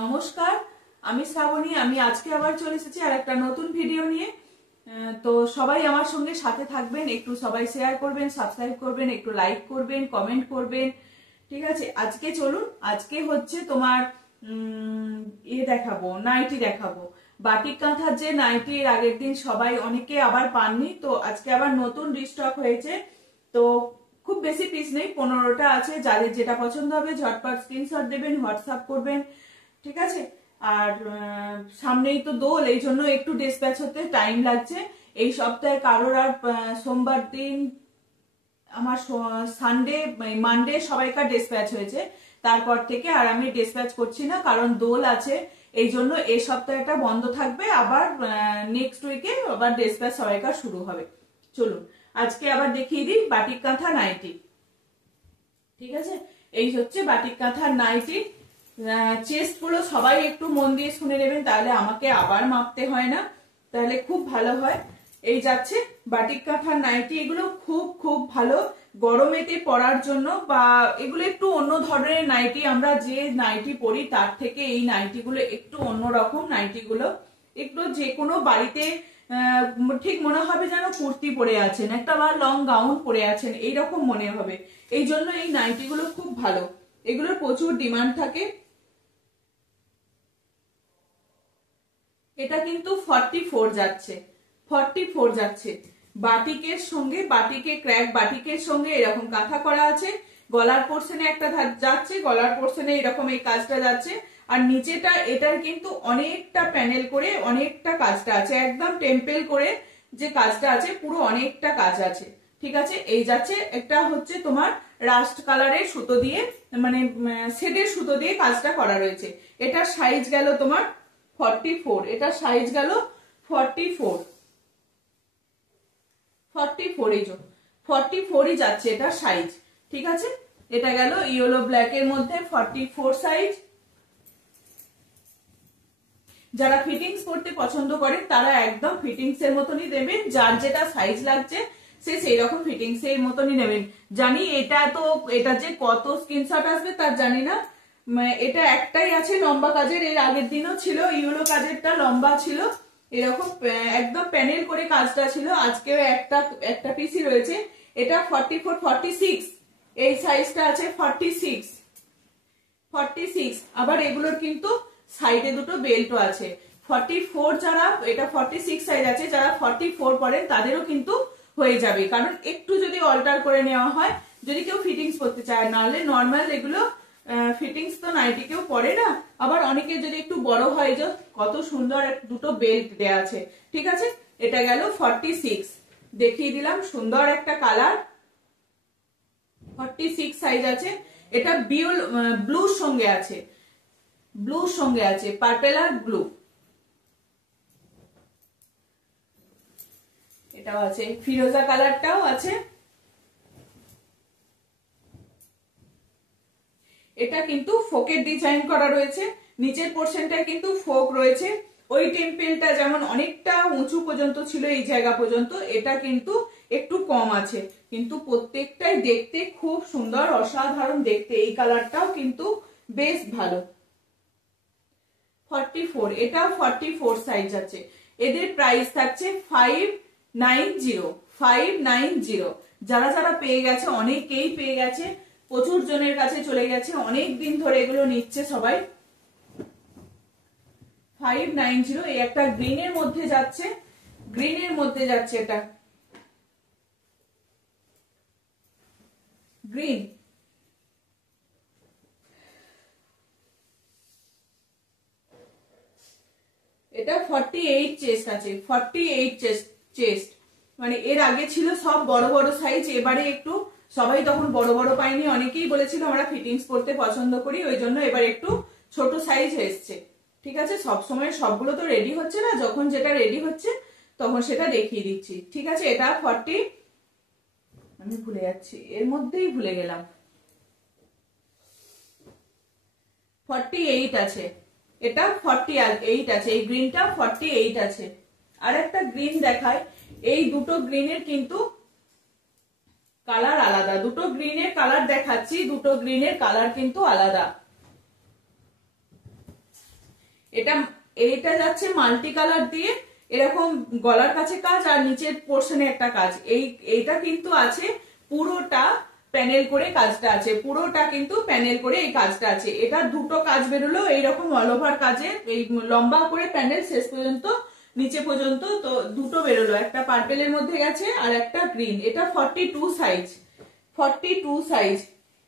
নমস্কার, আমি শ্রাবণী। আমি আজকে আবার চলে এসেছি আর একটা নতুন ভিডিও নিয়ে। তো সবাই আমার সঙ্গে সাথে থাকবেন, একটু সবাই শেয়ার করবেন, সাবস্ক্রাইব করবেন, একটু লাইক করবেন, কমেন্ট করবেন। ঠিক আছে, আজকে চলুন। আজকে হচ্ছে তোমার দেখাবো, নাইটি দেখাবো। বাটিক কাঁথার যে নাইটি এর আগের দিন সবাই অনেকে আবার পাননি, তো আজকে আবার নতুন রিস্টক হয়েছে। তো খুব বেশি পিস নেই, 15টা আছে। যাদের যেটা পছন্দ হবে ঝটপট স্ক্রিনশট দেবেন, হোয়াটসঅ্যাপ করবেন। ঠিক আছে। আর সামনেই তো দোল, এই জন্য একটু ডিসপ্যাচ হতে টাইম লাগছে। এই সপ্তাহে কারোর আর সোমবার দিন আমার সানডে মানডে সবাইকার ডিসপ্যাচ হয়েছে। তারপর থেকে আর আমি ডিসপ্যাচ করছি না, কারণ দোল আছে। এই জন্য এই সপ্তাহটা বন্ধ থাকবে, আবার নেক্সট উইকে আবার ডিসপ্যাচ সবাইকার শুরু হবে। চলুন আজকে আবার দেখিয়ে দিই বাটিক কাঁথা নাইটি। ঠিক আছে, এই হচ্ছে বাটিক কাঁথার নাইটি। চেস্ট গুলো সবাই একটু মন দিয়ে শুনে নেবেন, তাহলে আমাকে আবার মাপতে হয় না, তাহলে খুব ভালো হয়। এই যাচ্ছে বাটিক কাঁথার নাইটি। এগুলো খুব খুব ভালো গরমেতে পরার জন্য, বা এগুলো একটু অন্য ধরনের নাইটি। আমরা যে নাইটি পরি তার থেকে এই নাইটি গুলো একটু অন্যরকম। নাইটি গুলো একটু যে কোনো বাড়িতে ঠিক মনে হবে যেন কুর্তি পরে আছেন একটা, বা লং গাউন পরে আছেন, এইরকম মনে হবে। এই জন্য এই নাইটি গুলো খুব ভালো, এগুলোর প্রচুর ডিমান্ড থাকে। এটা কিন্তু 44 যাচ্ছে, 44 যাচ্ছে। বাটিকের সঙ্গে, বাটিকে ক্র্যাক বাটিকের সঙ্গে এরকম কাঁথা করা আছে। গলার পোর্শনে একটা যাচ্ছে, গলার পোর্শনে এরকম এই কাজটা যাচ্ছে। আর নিচেটা এটার কিন্তু অনেকটা প্যানেল করে অনেকটা কাজটা আছে, একদম টেম্পেল করে যে কাজটা আছে, পুরো অনেকটা কাজ আছে। ঠিক আছে, এই যাচ্ছে। একটা হচ্ছে তোমার রাস্ট কালারের সুতো দিয়ে, মানে শেডের সুতো দিয়ে কাজটা করা রয়েছে। এটা সাইজ গেল তোমার 44, এটা সাইজ গেল 44, 44 এই যে 44ই যাচ্ছে এটা সাইজ। ঠিক আছে, এটা গেল ইয়েলো ব্ল্যাক এর মধ্যে 44 সাইজ। যারা ফিটিংস করতে পছন্দ করেন তারা একদম ফিটিংস এর মতনই দেবেন, যার যেটা সাইজ লাগছে সে সেই রকম ফিটিংস এর মতনই নেবেন। জানি এটা যে কত স্ক্রিনশট আসবে তার জানি না। এটা একটাই আছে লম্বা কাজের, এর আগের দিনও ছিল ইয়েলো কাজেরটা লম্বা ছিল, এরকম একদম প্যানেল করে কাজটা ছিল। আজকেও একটা পিসই রয়েছে। এটা 44, 46 এই সাইজটা আছে, 46, 46। আবার এগুলোর কিন্তু সাইডে দুটো বেল্টও আছে। 44 যারা, এটা 46 সাইজ আছে, যারা 44 পরেন তাদেরও কিন্তু হয়ে যাবে, কারণ একটু যদি অল্টার করে নেওয়া হয়, যদি কেউ ফিটিংস করতে চায়। নাহলে নর্মাল এগুলো ফিটিংস তো নাইটি কেউ পরে না। আবার অনেকে যদি একটু বড় হয়, যে কত সুন্দর দুটো বেল্ট দেয়া আছে। ঠিক আছে, এটা গেল 46, দেখিয়ে দিলাম সুন্দর একটা কালার। 46 সাইজ আছে। এটা ব্লুর সঙ্গে আছে, ব্লুর সঙ্গে আছে, পার্পেল আর ব্লু। এটাও আছে, ফিরোজা কালারটাও আছে। এটা কিন্তু ফোকের ডিজাইন করা রয়েছে, নিচের পোর্শনটায় কিন্তু ফোক রয়েছে। ওই টেম্পেলটা যেমন অনেকটা উঁচু পর্যন্ত ছিল, এই জায়গা পর্যন্ত, এটা কিন্তু একটু কম আছে। কিন্তু প্রত্যেকটাই দেখতে খুব সুন্দর, অসাধারণ দেখতে। এই কালারটাও কিন্তু বেশ ভালো। 44, এটাও 44 সাইজ আছে। এদের প্রাইস থাকছে 590, 590। যারা যারা পেয়ে গেছে, অনেকেই পেয়ে গেছে, প্রচুর জনের কাছে চলে গেছে, অনেক দিন ধরে এগুলো নিচ্ছে সবাই। 590। এই একটা গ্রিনের মধ্যে যাচ্ছে, গ্রিনের মধ্যে যাচ্ছে, এটা গ্রিন। এটা 48 চেস্ট আছে, 48 চেস্ট। মানে এর আগে ছিল সব বড় বড় সাইজ, এবারে একটু সবাই তখন বড় বড় পাইনি, অনেকেই বলেছিল আমরা ফিটিংস করতে পছন্দ করি, ওই জন্য এবার একটু ছোট সাইজ এসছে। ঠিক আছে, সব সময় সবগুলো তো রেডি হচ্ছে না, যখন যেটা রেডি হচ্ছে তখন সেটা দেখিয়ে দিচ্ছি। ঠিক আছে, এটা 40, আমি ভুলে যাচ্ছি, এর মধ্যেই ভুলে গেলাম, 48 আছে। এটা 48 আছে, এই গ্রিনটা 48 আছে। আর একটা গ্রিন দেখায়। এই দুটো গ্রিনের কিন্তু কালার আলাদা, দুটো গ্রিনের কালার দেখাচ্ছি, দুটো গ্রিনের কালার কিন্তু আলাদা। এটা এইটা যাচ্ছে মাল্টি কালার দিয়ে, এরকম গলার কাছে কাজ আর নিচের পোর্শনে একটা কাজ। এইটা কিন্তু আছে পুরোটা প্যানেল করে কাজটা আছে, পুরোটা কিন্তু প্যানেল করে এই কাজটা আছে। এটা দুটো কাজ বেরোলো এইরকম অল ওভার কাজে, এই লম্বা করে প্যানেল শেষ পর্যন্ত নিচে পর্যন্ত, তো দুটো বেরোলো, একটা পার্পেলের মধ্যে গেছে আর একটা গ্রিন। এটা 42 সাইজ, 42 সাইজ।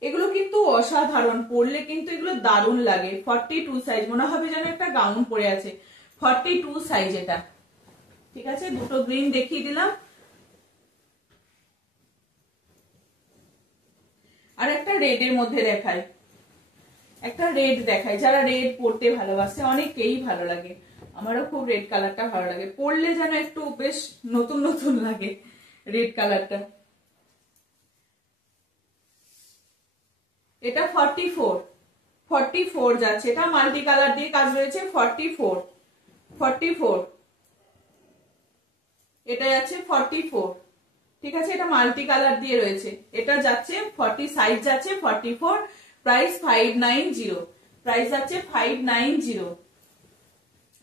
এগুলো কিন্তু অসাধারণ, পরলে কিন্তু এগুলো দারুণ লাগে। 42 সাইজ, মনে হবে যেন একটা গাউন পরে আছে। 42 সাইজ এটা, ঠিক আছে। দুটো গ্রিন দেখিয়ে দিলাম, আর একটা রেড এর মধ্যে দেখাই, একটা রেড দেখাই। যারা রেড পরতে ভালোবাসে, অনেকেই ভালো লাগে, আমারও খুব রেড কালারটা ভালো লাগে, পরলে যেন একটু বেশ নতুন নতুন লাগে রেড কালারটা। এটা 44 যাচ্ছে, এটা মাল্টি কালার দিয়ে কাজ রয়েছে। 44 এটা যাচ্ছে 44, ঠিক আছে। এটা মাল্টি কালার দিয়ে রয়েছে, এটা যাচ্ছে 40 সাইজ যাচ্ছে 44, প্রাইস 590, প্রাইস যাচ্ছে 590।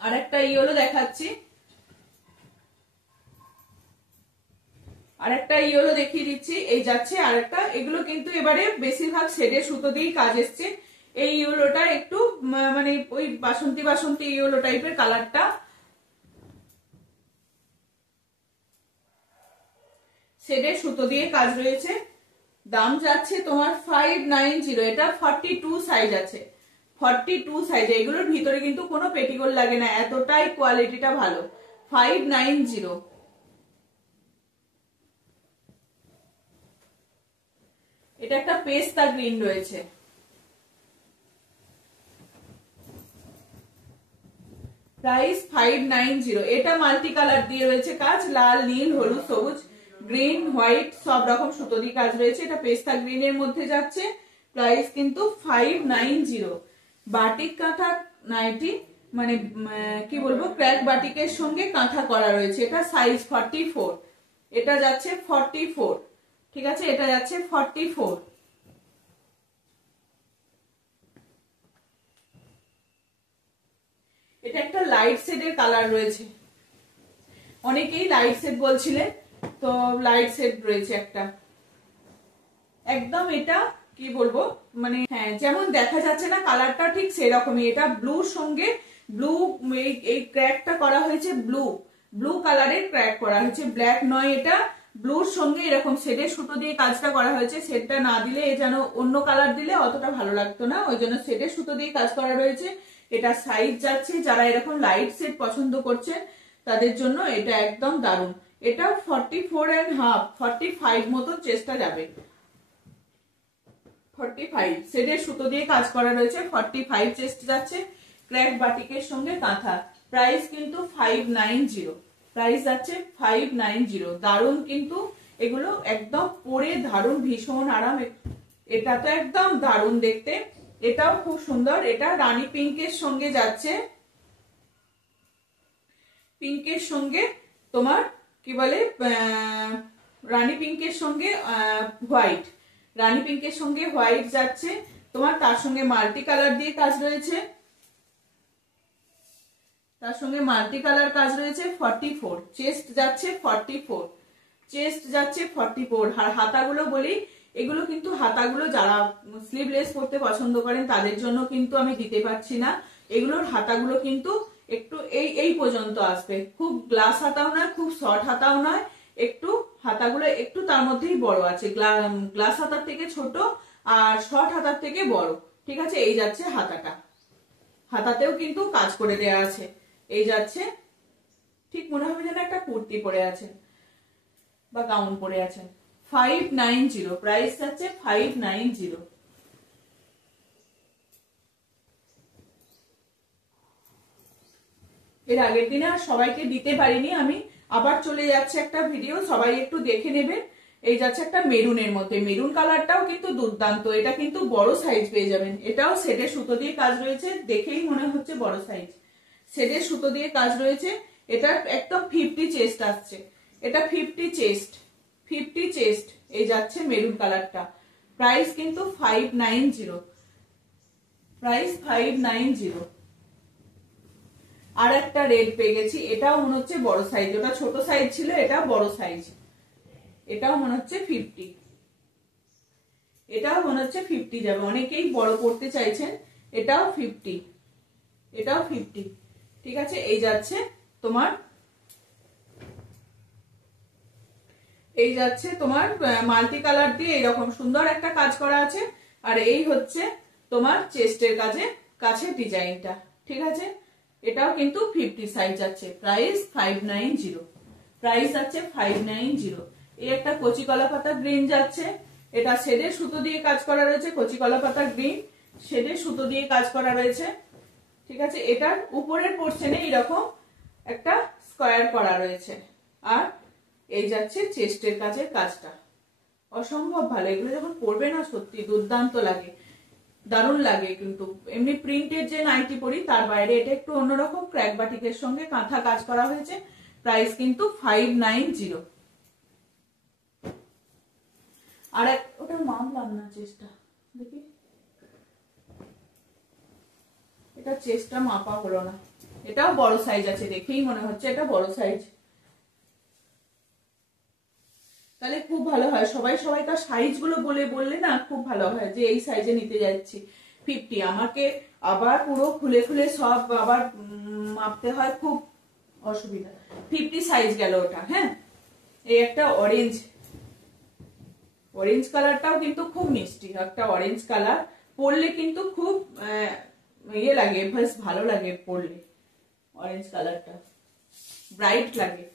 আর একটা ইয়েলো দেখাচ্ছি, আর একটা ইয়েলো দেখিয়ে দিচ্ছি, এই যাচ্ছে আর একটা। এগুলো কিন্তু এবারে বেশিরভাগ শেডের সুতো দিয়েই কাজ এসছে। এই ইয়েলোটা একটু মানে ওই বাসন্তী বাসন্তী ইয়েলো টাইপের কালারটা, শেডের সুতো দিয়ে কাজ রয়েছে। দাম যাচ্ছে তোমার 590। এটা 42 সাইজ আছে, 42 সাইজ। এগুলোর ভিতরে কিন্তু কোনো পেটিকোট লাগে না, এতটাই কোয়ালিটিটা ভালো। 590। এটা একটা পেস্তা গ্রিন রয়েছে, প্রাইস 590। এটা মাল্টি কালার দিয়ে রয়েছে কাজ, লাল, নীল, হলুদ, সবুজ, গ্রিন, হোয়াইট, সব রকম সুতো দিয়ে কাজ রয়েছে। এটা পেস্তা গ্রিন এর মধ্যে যাচ্ছে, প্রাইস কিন্তু 590। বাটিক কাঁথা নাইটি, মানে কি বলবো, ক্র্যাক বাটিকের সঙ্গে কাঁথা করা রয়েছে। এটা সাইজ 44, এটা যাচ্ছে 44, ঠিক আছে। এটা যাচ্ছে 44। এটা একটা লাইট শেডের কালার রয়েছে, অনেকেই লাইট শেড বলছিলেন, তো লাইট শেড রয়েছে একটা একদম। এটা কি বলবো, মানে হ্যাঁ, যেমন দেখা যাচ্ছে না কালারটা ঠিক সেরকমই। এটা ব্লুর সঙ্গে ব্লু, এই ক্র্যাকটা করা হয়েছে ব্লু কালারের ক্র্যাক করা হয়েছে, ব্ল্যাক নয়। এটা ব্লুর সঙ্গে এরকম শেডের সুতো দিয়ে কাজটা করা হয়েছে। শেডটা না দিলে, যেন অন্য কালার দিলে অতটা ভালো লাগতো না, ওই জন্য শেডের সুতো দিয়ে কাজ করা রয়েছে। এটা সাইজ যাচ্ছে, যারা এরকম লাইট শেড পছন্দ করছেন তাদের জন্য এটা একদম দারুণ। এটা 44.5, 45 মতো চেষ্টা যাবে। 45 শেডের সুতো দিয়ে কাজ করা রয়েছে, 45 চেস্ট যাচ্ছে, ক্র্যাক বাটিকের সঙ্গে কাঁথা। প্রাইস কিন্তু 590, প্রাইস যাচ্ছে 590। দারুণ কিন্তু এগুলো, একদম পরে দারুণ, ভীষণ আরাম। এটা তো একদম দারুণ দেখতে, এটাও খুব সুন্দর। এটা রানী পিঙ্কের সঙ্গে যাচ্ছে, পিঙ্কের সঙ্গে তোমার কি বলে, রানী পিঙ্কের সঙ্গে হোয়াইট, রানী পিঙ্কের সঙ্গে হোয়াইট যাচ্ছে তোমার। তার সঙ্গে মাল্টি কালার দিয়ে কাজ রয়েছে, তার সঙ্গে মাল্টি কালার কাজ রয়েছে। 44 চেস্ট যাচ্ছে, 44 চেস্ট যাচ্ছে 44। আর হাতাগুলো বলি, এগুলো কিন্তু হাতাগুলো যারা স্লিভলেস পরতে পছন্দ করেন তাদের জন্য কিন্তু আমি দিতে পারছি না। এগুলোর হাতাগুলো কিন্তু একটু এই পর্যন্ত আসবে, খুব গ্লাস হাতাও নয়, খুব শর্ট হাতাও নয়, একটু হাতাগুলো একটু তার মধ্যেই বড় আছে, গ্লাস হাতার থেকে ছোট আর শর্ট হাতার থেকে বড়, ঠিক আছে। এই যাচ্ছে হাতাটা, হাতাতেও কিন্তু কাজ করে দেয়া আছে। এই যাচ্ছে, ঠিক মনে হবে যেন একটা কুর্তি পরে আছেন বা গাউন পরে আছেন। 590, প্রাইস যাচ্ছে 590। এর আগের দিনে আর সবাইকে দিতে পারিনি আমি, আবার চলে যাচ্ছে একটা ভিডিও, সবাই একটু দেখে নেবে। এই যাচ্ছে একটা মেরুনের মধ্যে, মেরুন কালারটাও কিন্তু দুর্দান্ত। এটা কিন্তু বড় সাইজ পেয়ে যাবেন। এটাও সেটের সুতো দিয়ে কাজ রয়েছে, দেখেই মনে হচ্ছে বড় সাইজ, সেটের সুতো দিয়ে কাজ রয়েছে। এটা একদম 50 চেস্ট আসছে, এটা 50 চেস্ট, 50 চেস্ট। এই যাচ্ছে মেরুন কালারটা, প্রাইস কিন্তু 590, প্রাইস 590। আর একটা রেড পেয়ে গেছি, এটাও মনে হচ্ছে বড় সাইজ, ওটা ছোট সাইজ ছিল, এটা বড় সাইজ, এটাও মনে হচ্ছে 50, এটাও মনে হচ্ছে 50 যাবে, অনেকেই বড় পড়তে চাইছেন। এটাও 50, এটাও 50, ঠিক আছে। এই যাচ্ছে তোমার, এই যাচ্ছে তোমার মাল্টি কালার দিয়ে এরকম সুন্দর একটা কাজ করা আছে। আর এই হচ্ছে তোমার চেস্টের কাছে ডিজাইনটা, ঠিক আছে। এটাও কিন্তু 50 সাইজ আছে, প্রাইস 590, প্রাইস আছে 590। এই একটা কচি কলা পাতা গ্রিন যাচ্ছে, এটা শেডের সুতো দিয়ে কাজ করা রয়েছে, কচি কলা পাতা গ্রিন শেডের সুতো দিয়ে কাজ করা রয়েছে, ঠিক আছে। এটার উপরের পোর্শনে এরকম একটা স্কয়ার করা রয়েছে। আর এই যাচ্ছে চেস্টের কাজটা, অসম্ভব ভালো। এগুলো যখন পরবে না সত্যি দুর্দান্ত লাগে, দারুণ লাগে। কিন্তু এমনি প্রিন্টের যে নাইটি পরি তার বাইরে এটা একটু অন্যরকম, ক্র্যাক বাটিকের সঙ্গে কাঁথা কাজ করা হয়েছে। প্রাইস কিন্তু 590। আর ওটা মানলাম না, চেস্টটা দেখি, এটা চেস্টটা মাপা হলো না। এটাও বড় সাইজ আছে, দেখেই মনে হচ্ছে এটা বড় সাইজ। তাহলে খুব ভালো হয়, সবাইকার সাইজ গুলো বললে না খুব ভালো হয় যে এই সাইজে নিতে যাচ্ছি। 50, আমাকে আবার পুরো খুলে সব আবার মাপতে হয়, খুব অসুবিধা। 50 সাইজ গেল ওটা। হ্যাঁ, এই একটা অরেঞ্জ কালারটাও কিন্তু খুব মিষ্টি, একটা অরেঞ্জ কালার পরলে কিন্তু খুব ইয়ে লাগে, বেশ ভালো লাগে পরলে। অরেঞ্জ কালারটা ব্রাইট লাগে।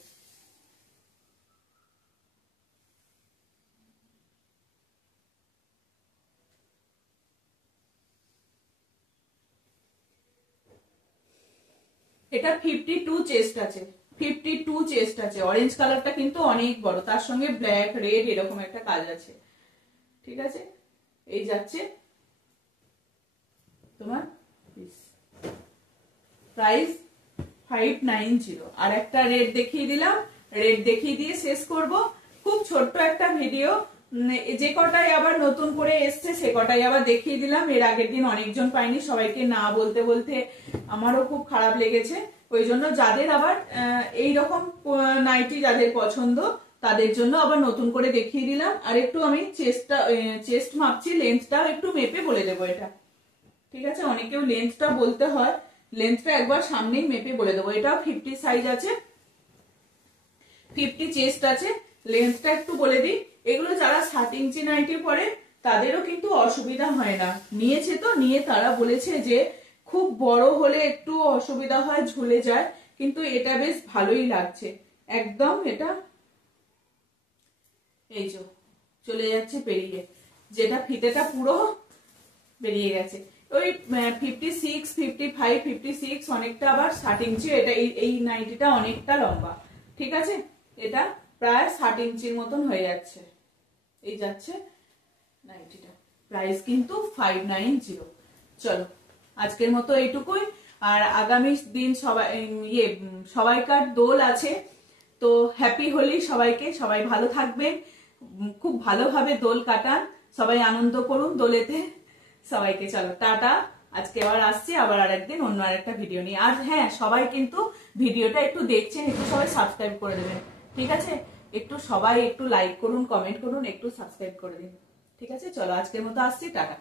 এটা 52 চেস্ট আছে, 52 চেস্ট আছে। অরেঞ্জ কালারটা কিন্তু অনেক বড়, তার সঙ্গে ব্ল্যাক রেড এরকম একটা কাজ আছে, ঠিক আছে। এই যাচ্ছে তোমার প্রাইস 590। আর একটা রেড দেখিয়ে দিলাম, রেড দেখিয়ে দিয়ে শেষ করব। খুব ছোট্ট একটা ভিডিও, যে কটাই আবার নতুন করে এসছে সে কটাই আবার দেখিয়ে দিলাম। এর আগের দিন অনেকজন পাইনি, সবাইকে না বলতে বলতে আমারও খুব খারাপ লেগেছে। ওই জন্য যাদের আবার এইরকম নাইটি যাদের পছন্দ তাদের জন্য আবার নতুন করে দেখিয়ে দিলাম। আর একটু আমি চেস্ট মাপছি, লেন্থটাও একটু মেপে বলে দেবো এটা, ঠিক আছে। অনেকেও লেন্থটা বলতে হয়, লেন্থটা একবার সামনেই মেপে বলে দেবো। এটাও 50 সাইজ আছে, 50 চেস্ট আছে। লেন্থটা একটু বলে দিই, এগুলো যারা 7 ইঞ্চি নাইটি পরে তাদেরও কিন্তু অসুবিধা হয় না। নিয়েছে তো, নিয়ে তারা বলেছে যে খুব বড় হলে একটু অসুবিধা হয়, ঝুলে যায়, কিন্তু এটা বেশ ভালোই লাগছে একদম। এটা এই যে চলে যাচ্ছে পেরিয়ে, যেটা ফিতেটা পুরো বেরিয়ে গেছে। ওই 56, 55, 56 অনেকটা, আবার 60 ইঞ্চি। এটা এই নাইটিটা অনেকটা লম্বা, ঠিক আছে। এটা প্রায় 60 ইঞ্চির মতন হয়ে যাচ্ছে। এই যাচ্ছে নাইটিটা, প্রাইস কিন্তু 590। চলো আজকের মতো এইটুকুই। আর আগামী দিন সবাইকার দোল আছে, তো হ্যাপি হোলি সবাইকে। সবাই ভালো থাকবেন, খুব ভালোভাবে দোল কাটান, সবাই আনন্দ করুন দোলেতে সবাইকে। চলো টাটা, আজকে আবার আসছি আবার আরেকদিন অন্য আরেকটা ভিডিও নিয়ে। আর হ্যাঁ, সবাই কিন্তু ভিডিওটা একটু দেখছেন, একটু সবাই সাবস্ক্রাইব করে দেবেন, ঠিক আছে। একটু সবাই একটু লাইক করুন, কমেন্ট করুন, একটু সাবস্ক্রাইব করে দিন, ঠিক আছে। চলো আজকের মতো আসছি, টাটা।